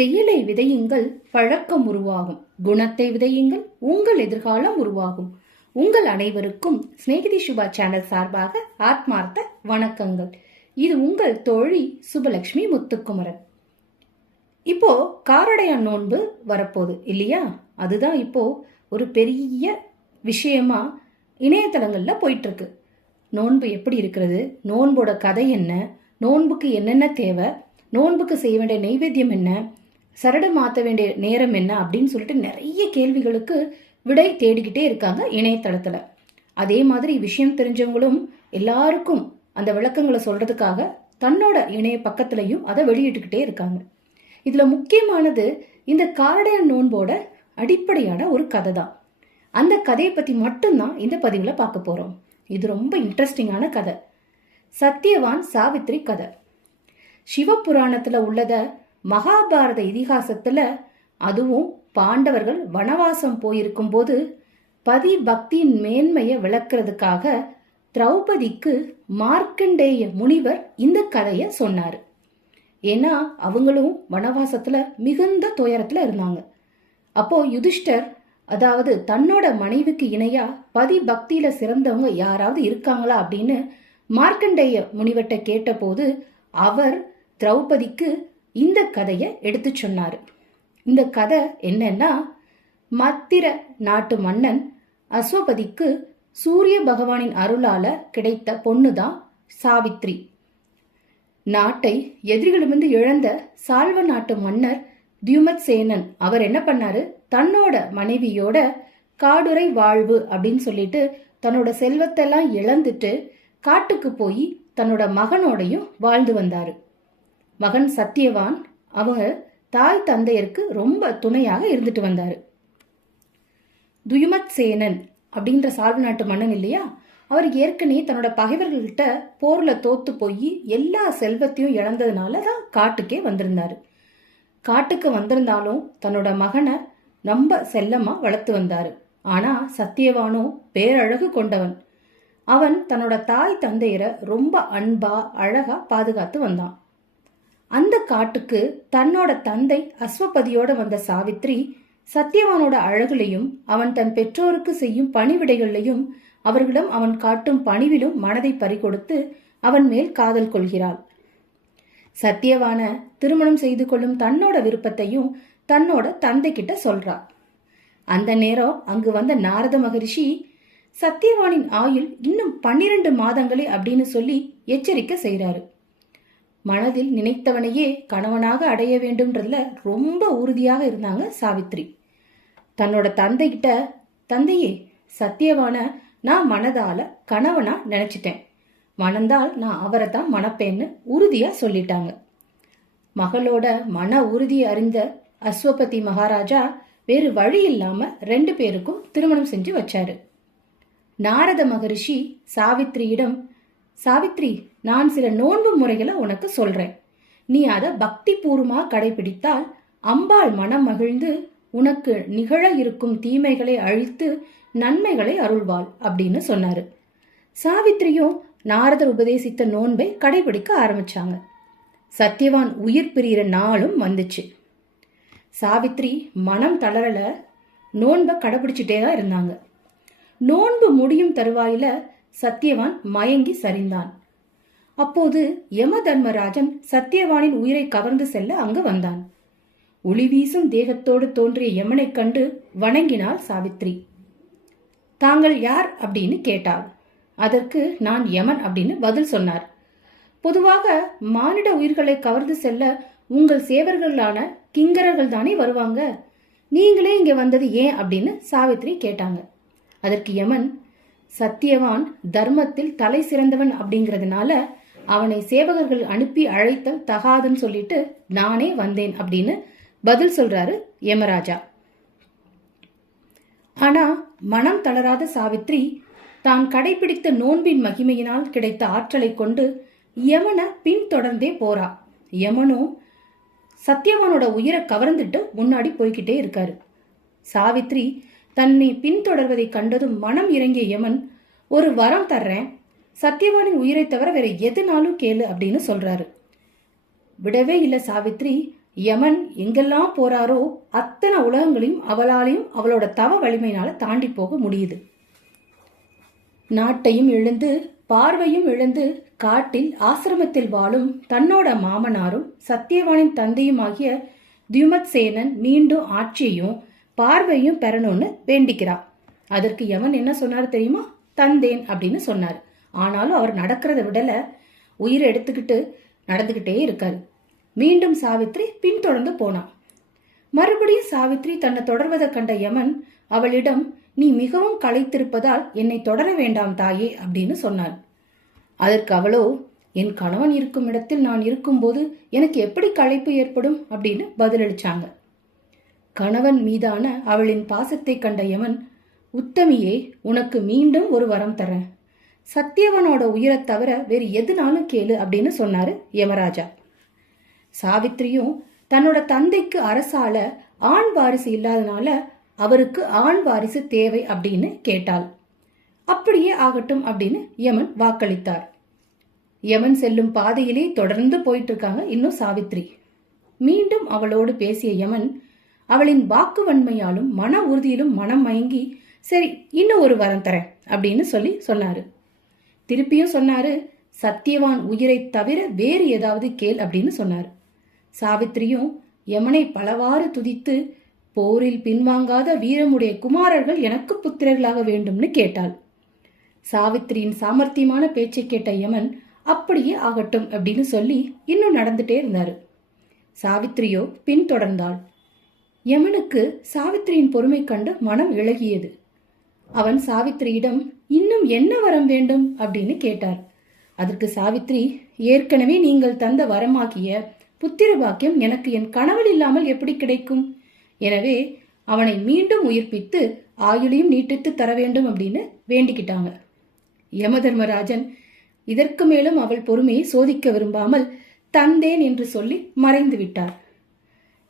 செயலை விதையுங்கள் பழக்கம் உருவாகும். குணத்தை விதையுங்கள் உங்கள் எதிர்காலம் உருவாகும். உங்கள் அனைவருக்கும் ஸ்நேகிதி சுபா சேனல் சார்பாக ஆத்மார்த்த வணக்கங்கள். இது உங்கள் தோழி சுபலட்சுமி முத்துக்குமரன். இப்போ காரடையான் நோன்பு வரப்போகுது இல்லையா? அதுதான் இப்போ ஒரு பெரிய விஷயமா இணையதளங்கள்ல போயிட்டு இருக்கு நோன்பு எப்படி இருக்கிறது? நோன்போட கதை என்ன? நோன்புக்கு என்னென்ன தேவை? நோன்புக்கு செய்ய வேண்டிய நைவேத்தியம் என்ன? சரடு மாற்ற வேண்டிய நேரம் என்ன அப்படின்னு சொல்லிட்டு நிறைய கேள்விகளுக்கு விடை தேடிக்கிட்டே இருக்காங்க இணையதளத்தில். அதே மாதிரி விஷயம் தெரிஞ்சவங்களும் எல்லாருக்கும் அந்த விளக்கங்களை சொல்றதுக்காக தன்னோட இணைய பக்கத்துலயும் அதை வெளியிட்டுக்கிட்டே இருக்காங்க. இதுல முக்கியமானது இந்த காரடையான் நோன்போட அடிப்படையான ஒரு கதை தான். அந்த கதையை பத்தி மட்டும்தான் இந்த பதிவில் பார்க்க போறோம். இது ரொம்ப இன்ட்ரெஸ்டிங்கான கதை. சத்தியவான் சாவித்ரி கதை. சிவபுராணத்துல உள்ளத மகாபாரத இதிகாசத்துல அதுவும் பாண்டவர்கள் வனவாசம் போயிருக்கும் போது பதி பக்தியின் மேன்மையை விளக்குறதுக்காக திரௌபதிக்கு மார்க்கண்டேய முனிவர் இந்த கதையை சொன்னார். ஏன்னா அவங்களும் வனவாசத்துல மிகுந்த துயரத்துல இருந்தாங்க. அப்போ யுதிஷ்டர் அதாவது தன்னோட மனைவிக்கு இணையா பதி பக்தியில சிறந்தவங்க யாராவது இருக்காங்களா அப்படின்னு மார்க்கண்டேய முனிவர்கிட்ட கேட்டபோது அவர் திரௌபதிக்கு இந்த கதையை எடுத்து சொன்னார். இந்த கதை என்னன்னா மத்திர நாட்டு மன்னன் அஸ்வபதிக்கு சூரிய பகவானின் அருளால கிடைத்த பொண்ணு தான் சாவித்ரி. நாட்டை எதிரிகளிடமிருந்து இழந்த சால்வ நாட்டு மன்னர் தியுமத் சேனன் அவர் என்ன பண்ணாரு? தன்னோட மனைவியோட காடுரை வாழ்வு அப்படின்னு சொல்லிட்டு தன்னோட செல்வத்தெல்லாம் இழந்துட்டு காட்டுக்கு போய் தன்னோட மகனோடையும் வாழ்ந்து வந்தாரு. மகன் சத்தியவான் அவங்க தாய் தந்தையருக்கு ரொம்ப துணையாக இருந்துட்டு வந்தார். துயுமத் சேனன் அப்படின்ற சால்வ நாட்டு மன்னன் இல்லையா? அவர் ஏற்கனவே தன்னோட பகைவர்கள்கிட்ட போர்ல தோத்து போய் எல்லா செல்வத்தையும் இழந்ததுனால தான் காட்டுக்கே வந்திருந்தாரு. காட்டுக்கு வந்திருந்தாலும் தன்னோட மகனை ரொம்ப செல்லமா வளர்த்து வந்தாரு. ஆனா சத்தியவானோ பேரழகு கொண்டவன். அவன் தன்னோட தாய் தந்தையரை ரொம்ப அன்பா அழகா பாதுகாத்து வந்தான். அந்த காட்டுக்கு தன்னோட தந்தை அஸ்வபதியோட வந்த சாவித்ரி சத்தியவானோட அழகுலையும் அவன் தன் பெற்றோருக்கு செய்யும் பணிவிடைகளையும் அவர்களிடம் அவன் காட்டும் பணிவிலும் மனதை பறிகொடுத்து அவன் மேல் காதல் கொள்கிறாள். சத்தியவான திருமணம் செய்து கொள்ளும் தன்னோட விருப்பத்தையும் தன்னோட தந்தை கிட்ட சொல்றாள் அந்த நேரம் அங்கு வந்த நாரத மகரிஷி சத்தியவானின் ஆயுள் இன்னும் பன்னிரண்டு மாதங்களே அப்படின்னு சொல்லி எச்சரிக்கை செய்கிறாரு மனதில் நினைத்தவனையே கணவனாக அடைய வேண்டும்ன்றதுல ரொம்ப உறுதியாக இருந்தாங்க சாவித்ரி. தன்னோட தந்தைகிட்ட தந்தையே சத்தியவான நான் மனதால கணவனா நினைச்சிட்டேன். மணந்தால் நான் அவரை தான் மணப்பேன்னு உறுதியா சொல்லிட்டாங்க. மகளோட மன உறுதி அறிந்த அஸ்வபதி மகாராஜா வேறு வழி இல்லாம ரெண்டு பேருக்கும் திருமணம் செஞ்சு வச்சாரு. நாரத மகரிஷி சாவித்ரியிடம் சாவித்ரி நான் சில நோன்பு முறைகளை உனக்கு சொல்றேன். நீ அதை பக்தி பூர்வமாக கடைபிடித்தால் அம்பாள் மனம் மகிழ்ந்து உனக்கு நிகழ இருக்கும் தீமைகளை அழித்து நன்மைகளை அருள்வாள் அப்படின்னு சொன்னாரு. சாவித்திரியும் நாரதர் உபதேசித்த நோன்பை கடைபிடிக்க ஆரம்பிச்சாங்க. சத்யவான் உயிர் பிரியிற நாளும் வந்துச்சு. சாவித்ரி மனம் தளரல நோன்பை கடைபிடிச்சிட்டே தான் இருந்தாங்க. நோன்பு முடியும் தருவாயில சத்யவான் மயங்கி சரிந்தான். அப்போது யம தர்மராஜன் சத்தியவானின் உயிரை கவர்ந்து செல்ல அங்கு வந்தான். ஒளி வீசும் தேகத்தோடு தோன்றிய யமனைக் கண்டு வணங்கினாள் சாவித்ரி. தாங்கள் யார்? அப்படின்னு கேட்டாள். அதற்கு நான் யமன் அப்படின்னு பதில் சொன்னார். பொதுவாக மானிட உயிர்களை கவர்ந்து செல்ல உங்கள் சேவர்களான கிங்கரர்கள் தானே வருவாங்க? நீங்களே இங்கே வந்தது ஏன்? அப்படின்னு சாவித்ரி கேட்டாங்க. அதற்கு யமன் சத்தியவான் தர்மத்தில் தலை சிறந்தவன் அப்படிங்கிறதுனால அவனை சேவகர்கள் அனுப்பி அழைத்தல் தகாதுன்னு சொல்லிட்டு நானே வந்தேன் அப்படின்னு பதில் சொல்றாரு யமராஜா. ஆனா மனம் தளராத சாவித்ரி தான் கடைபிடித்த நோன்பின் மகிமையினால் கிடைத்த ஆற்றலை கொண்டு யமனை பின்தொடர்ந்தே போறா. யமனும் சத்தியவானோட உயிரை கவர்ந்துட்டு முன்னாடி போய்கிட்டே இருக்காரு. சாவித்ரி தன்னை பின்தொடர்வதை கண்டதும் மனம் இறங்கிய யமன் ஒரு வரம் தர்றேன் சத்தியவானின் உயிரை தவிர வேற எதுனாலும் கேளு அப்படின்னு சொல்றாரு. விடவே இல்லை சாவித்ரி. யமன் எங்கெல்லாம் போறாரோ அத்தனை உலகங்களையும் அவளாலையும் அவளோட தவ வலிமையினால தாண்டி போக முடியுது. நாட்டையும் இழந்து பார்வையும் இழந்து காட்டில் ஆசிரமத்தில் வாழும் தன்னோட மாமனாரும் சத்தியவானின் தந்தையும் ஆகிய தியுமத் சேனன் மீண்டும் ஆட்சியையும் பார்வையும் பெறணும்னு வேண்டிக்கிறார் அதற்கு யமன் என்ன சொன்னார் தெரியுமா? தந்தேன் அப்படின்னு சொன்னார். ஆனாலும் அவர் நடக்கிறத விடல. உயிரை எடுத்துக்கிட்டு நடந்துக்கிட்டே இருக்காரு. மீண்டும் சாவித்ரி பின்தொடர்ந்து போனான். மறுபடியும் சாவித்ரி தன்னை தொடர்வதை கண்ட யமன் அவளிடம் நீ மிகவும் களைத்திருப்பதால் என்னை தொடர வேண்டாம் தாயே அப்படின்னு சொன்னாள். அதற்கு அவளோ என் கணவன் இருக்கும் இடத்தில் நான் இருக்கும்போது எனக்கு எப்படி களைப்பு ஏற்படும்? அப்படின்னு பதிலளிச்சாங்க. கணவன் மீதான அவளின் பாசத்தை கண்ட யமன் உத்தமியே உனக்கு மீண்டும் ஒரு வரம் தரேன். சத்தியவனோட உயிரை தவிர வேறு எதுனாலும் கேளு அப்படின்னு சொன்னாரு யமராஜா. சாவித்திரியும் தன்னோட தந்தைக்கு அரசால ஆண் வாரிசு இல்லாதனால அவருக்கு ஆண் வாரிசு தேவை அப்படின்னு கேட்டாள். அப்படியே ஆகட்டும் அப்படின்னு யமன் வாக்களித்தார். யமன் செல்லும் பாதையிலே தொடர்ந்து போயிட்டு இருக்காங்க இன்னும் சாவித்ரி மீண்டும் அவளோடு பேசிய யமன் அவளின் வாக்கு வன்மையாலும் மன உறுதியிலும் மனம் மயங்கி சரி இன்னும் ஒரு வரம் தரேன் அப்படின்னு சொல்லி சொன்னாரு. திருப்பியும் சொன்னாரு சத்தியவான் உயிரை தவிர வேறு ஏதாவது கேள் அப்படின்னு சொன்னார். சாவித்திரியும் யமனை பலவாறு துதித்து போரில் பின்வாங்காத வீரமுடைய குமாரர்கள் எனக்கு புத்திரர்களாக வேண்டும்னு கேட்டாள். சாவித்திரியின் சாமர்த்தியமான பேச்சை கேட்ட யமன் அப்படியே ஆகட்டும் அப்படின்னு சொல்லி இன்னும் நடந்துட்டே இருந்தாரு. சாவித்திரியோ பின்தொடர்ந்தாள். யமனுக்கு சாவித்திரியின் பொறுமை கண்டு மனம் இழகியது அவன் சாவித்திரியிடம் இன்னும் என்ன வரம் வேண்டும்? அப்படின்னு கேட்டார். அதற்கு சாவித்ரி ஏற்கனவே நீங்கள் தந்த வரமாகிய புத்திர பாக்கியம் எனக்கு என் கணவன் இல்லாமல் எப்படி கிடைக்கும்? எனவே அவனை மீண்டும் உயிர்ப்பித்து ஆயுளையும் நீட்டித்து தர வேண்டும் அப்படின்னு வேண்டிக்கிட்டாங்க. யமதர்மராஜன் இதற்கு மேலும் அவள் பொறுமையை சோதிக்க விரும்பாமல் தந்தேன் என்று சொல்லி மறைந்து விட்டார்.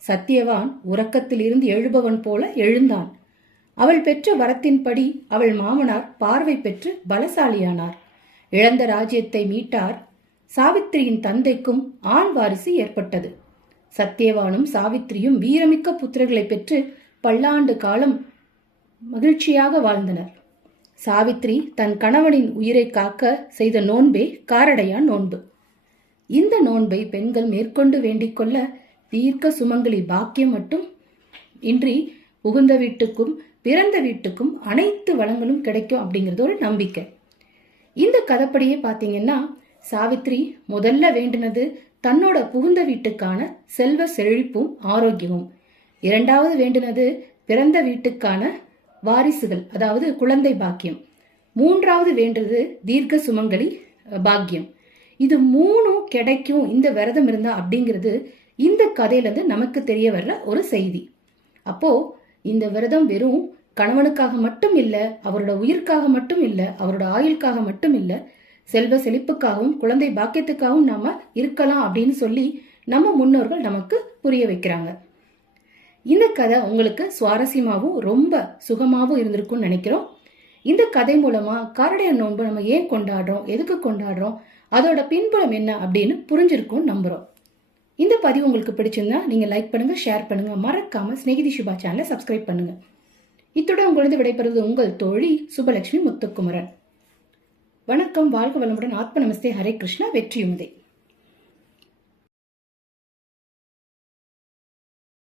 சத்தியவான் உறக்கத்திலிருந்து எழுபவன் போல எழுந்தான். அவள் பெற்ற வரத்தின்படி அவள் மாமனார் பார்வை பெற்று பலசாலியானார். இழந்த ராஜ்யத்தை மீட்டார் சாவித்திரியின் தந்தைக்கும் ஆண் வாரிசு ஏற்பட்டது. சத்தியவானும் சாவித்திரியும் வீரமிக்க புத்திரர்களை பெற்று பல்லாண்டு காலம் மகிழ்ச்சியாக வாழ்ந்தனர். சாவித்ரி தன் கணவனின் உயிரை காக்க செய்த நோன்பே காரடையான் நோன்பு. இந்த நோன்பை பெண்கள் மேற்கொண்டு வேண்டிக் கொள்ள தீர்க்க சுமங்கலி பாக்கியம் மட்டும் இன்றி உகுந்த வீட்டுக்கும் பிறந்த வீட்டுக்கும் அனைத்து வளங்களும் கிடைக்கும் அப்படிங்கிறது ஒரு நம்பிக்கை. இந்த கதைப்படியே பார்த்தீங்கன்னா சாவித்ரி முதல்ல வேண்டினது தன்னோட புகுந்த வீட்டுக்கான செல்வ செழிப்பும் ஆரோக்கியமும். இரண்டாவது வேண்டினது பிறந்த வீட்டுக்கான வாரிசுகள் அதாவது குழந்தை பாக்கியம். மூன்றாவது வேண்டது தீர்க்க சுமங்கலி பாக்கியம். இது மூணும் கிடைக்கும் இந்த விரதம் இருந்தா அப்படிங்கிறது இந்த கதையிலேருந்து நமக்கு தெரிய வர்ற ஒரு செய்தி. அப்போ இந்த விரதம் வெறும் கணவனுக்காக மட்டும் இல்ல அவரோட உயிர்க்காக மட்டும் இல்ல அவரோட ஆயுளுக்காக மட்டும் இல்ல செல்வ செழிப்புக்காகவும் குழந்தை பாக்கியத்துக்காகவும் நாம இருக்கலாம் அப்படின்னு சொல்லி நம்ம முன்னோர்கள் நமக்கு புரிய வைக்கிறாங்க. இந்த கதை உங்களுக்கு சுவாரஸ்யமாகவும் ரொம்ப சுகமாகவும் இருந்திருக்கும்னு நினைக்கிறோம். இந்த கதை மூலமா காரடைய நோன்பு நம்ம ஏன் கொண்டாடுறோம் எதுக்கு கொண்டாடுறோம் அதோட பின்புலம் என்ன அப்படின்னு புரிஞ்சிருக்கும்னு நம்புறோம். இந்த பதிவு உங்களுக்கு பிடிச்சிருந்தா நீங்கள் லைக் பண்ணுங்கள் ஷேர் பண்ணுங்கள் மறக்காம ஸ்நேகிதி சுபா சேனலை சப்ஸ்கிரைப் பண்ணுங்கள் இத்துடன் உங்களது விடைபெறுவது உங்கள் தோழி சுபலட்சுமி முத்துக்குமரன். வணக்கம் வாழ்க வளமுடன். ஆத்ம நமஸ்தே. ஹரே கிருஷ்ணா. வெற்றியுமதே.